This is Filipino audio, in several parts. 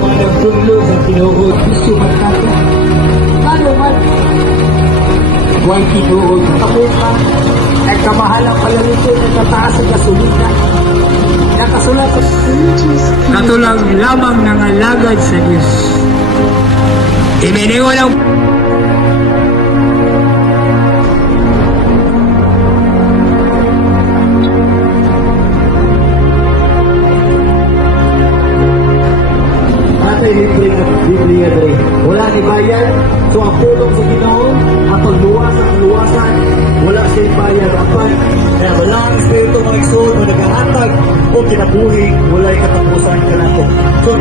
mga nagtulog sa tinuod. Gusto magkata. Ano man? Huwag tinuod. Ako pa. Ay kamahalang pala nito nagtataas sa gasolina. Nakasulat. Katulang lamang ng alagad sa Diyos. Iminiwan ang libre na Biblia dre. Wala ni bayad. So ang pulong sa Ginoo, ang pagluwasan, wala siya bayad. Apan, kaya wala ang Espiritu ng Igsoon na naghahatag o kinabuhi, wala katapusan ka na to. So,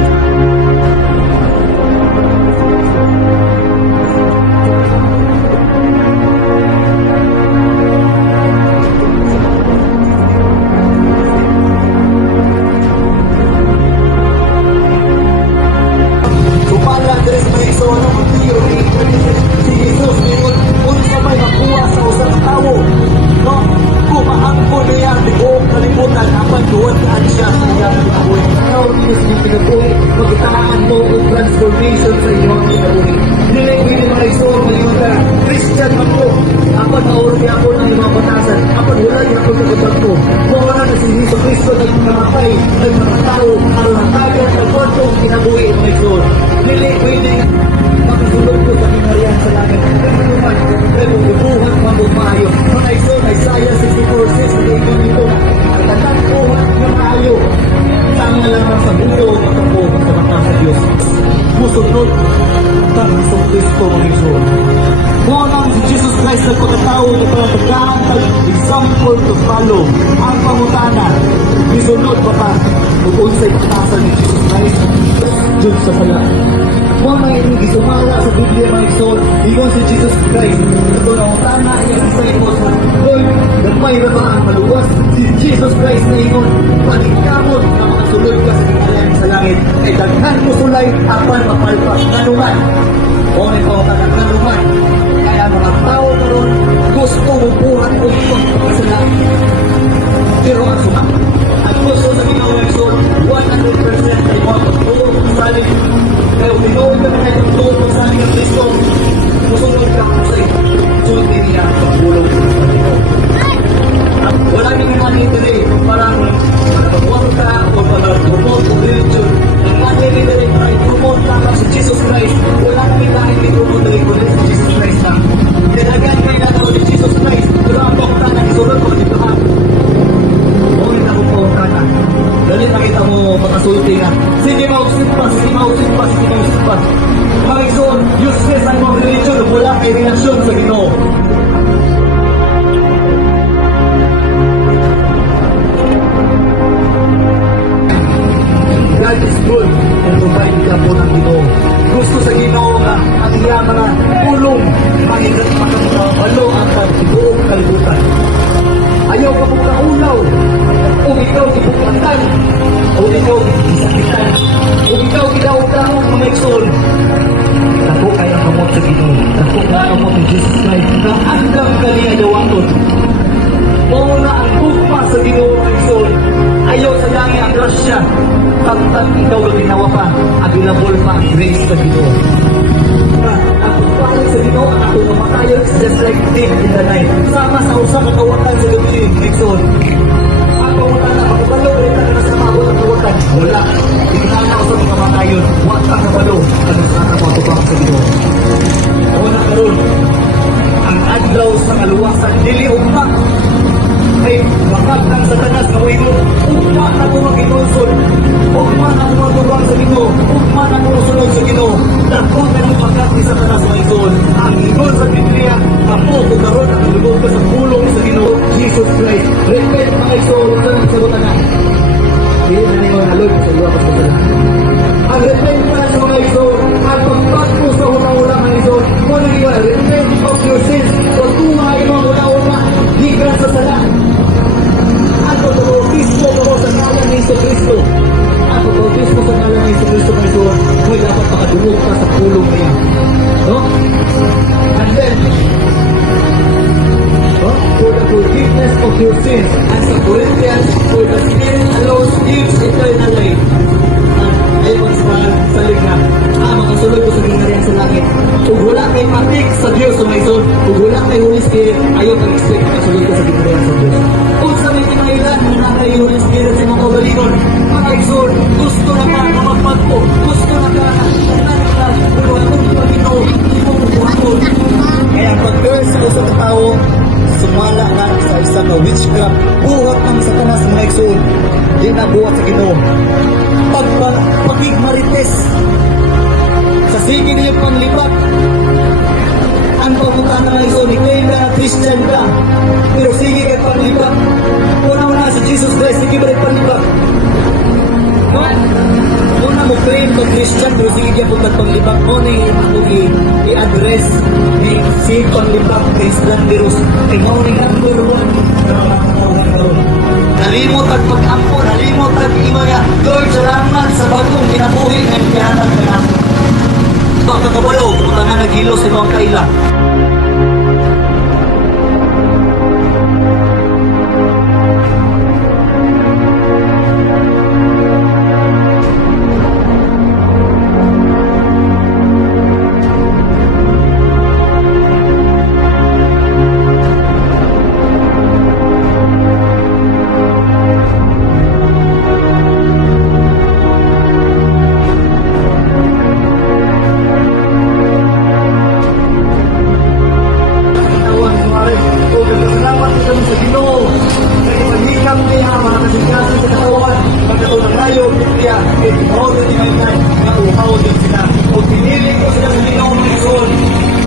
magkataan mo o transformation sa iyong kinabuhi. Hindi mga isor, mga Christian ako. Apan maurbi ako ng mga batasan. Apan wala niya ako sa gabag ko. Kung wala na si Jesu Cristo nagkamatay, nagmakatao, ang natagan, nagkonto, kinabuhi mga isor. Hindi pwede makasulog ko sa kinarihan sa langit. Pero naman, pero bubuhat mabumayo. Mga isor, Isaiah 64:6, nag-iwan nito na ang tatagpuhan ng maayo. Tama lamang sa mundo, magkamatang sa Diyos. Musunod ng Iso Cristo mga Iso. Kung ang Jesus Christ nagpakatao na palatagaan example to follow, ang pangutana, isunod pa pa, kung sa ipatasan ni Jesus Christ, Diyos sa pala. Kung may isumala sa Biblia mga Iso, ingon si Jesus Christ, ito na utana niya sa disciples, Lord, nagmay na ba ang maluwas? Si Jesus Christ na ingon, paningkamot na makasulod ka sa kinalayan sa langit, ay daghan mo sulay, apan mapalpas, kanuman. O ito, kanuman. Kaya mga tao karon gusto mo buhat o pagpapasala. Pero ang suma, at gusto sa ginawang soul, 100% ay mga pagtulog ng saling. Kaya tinawag ka na kayo pagtulog ng saling ng Kristo. Musunod ka po sa ito. Sulti niya pagtulog sa Panginoon. Wala nang money today. Parang pag-work ka o pag-promote o religion. Ang money today para i-promote ka sa Jesus Christ. Wala nang ilahin i-promote today ko sa Jesus Christ lang. Tinagan kayo na daw ni Jesus Christ. Pero ang pangka na isulod ko dito ha. Huwag na kong pangka na. Dali makita mo makasulti na. Sige mausip pa. Mga ison, useless ang mga religion. Wala kay reaksyon sa Ginoo. God is good and provide ka po ng Ginoo. Gusto sa Ginoo nga ang iyang mga tulong makapalo ang pagbuong kalibutan. Ayaw ka po kaulaw o ikaw ipupatan o ikaw isakitan o ikaw gidaw-daw mga ikson. Ako kaya kamot sa Ginoo. Ako kaya kamot ni Jesus Christ na hanggang kaniya dawaton. O na ang bugma sa Ginoo mga ikson. Ayaw sa langit ang grasya. Pagtang ikaw na ginawa pa, available pa ang grace sa Ginoo. Ang pagpalit sa Ginoo, ang ako namatayon, just like thief in the night. Sama sa usang katawatan sa gabi, Nixon. Ang pangutana na, makabalo, rin na sa mabot ang kawatan. Wala. Hindi na ako sa mga matayon. Huwag kang kabalo. Ano sa nakapatupang sa Ginoo. Wala ka ron. Ang adlaw sa kaluwasan, dili umak. Ay, bakit ang satanas na huwag mo, ugma na mo mag-inulsol, ugma na mo magulwang sa Ginoo, ugma na mo usulog sa Ginoo, dakot na yung pagkat ni satanas na ison. Ang ingon sa Biblia, ako kung karoon ang lubog ka sa pulong sa Ginoo, Jesus Christ. Repent mga ison, wala lang sa butanan. Hindi na ninyo nalog sa iwa pa sa butanan. Ang repent pa sa mga ison, ang pagpagpo sa una-una mga ison, muna iwa, repent of your sins, kung tunga yung mga una-una, di ka sa sala. Ako bautismo ko sa ngalan ni Jesu Cristo. Ako bautismo sa ngalan ni Jesu Cristo my Lord. May dapat makadulog ka sa pulong niya. No? And then, for the forgiveness of your sins. And sa Corinthians, for the sin alone gives eternal life. At ayun sa Spirit, ayaw mag-expect na kasulod ka sa gibrayan sa Diyos. Kung sa may kinailan, nanay Holy Spirit sa mga kaugalingon, mga igsoon, gusto na ka na magpagpo, gusto na ka na pero akong Panginoon, hindi mo buhaton. Kaya pag-curse ko sa tao, sumala na sa isang witchcraft, buhat ng Satanas mga igsoon, di na buhat sa Ginoo. Pagigmarites, sa sige niyong panglipat, ang pamunta na mga igsoon, i-claim ka na Christian ka, pero sige kayo panglipat. Una-una si Jesus Christ, sige ba rin panglipat? No? Una mo claim ka Christian, pero sige kayo po panglipat mo na i-address ni si panglipat Christian virus. Ikaw ni number 1 na mga katawhan karon. Nalimot at pag-ampo, nalimot at ima niya, Lord, salamat sa bagong kinabuhi ng kihanap na natin. Ito, kakabalo, kung nga naghilo sa mga kaila.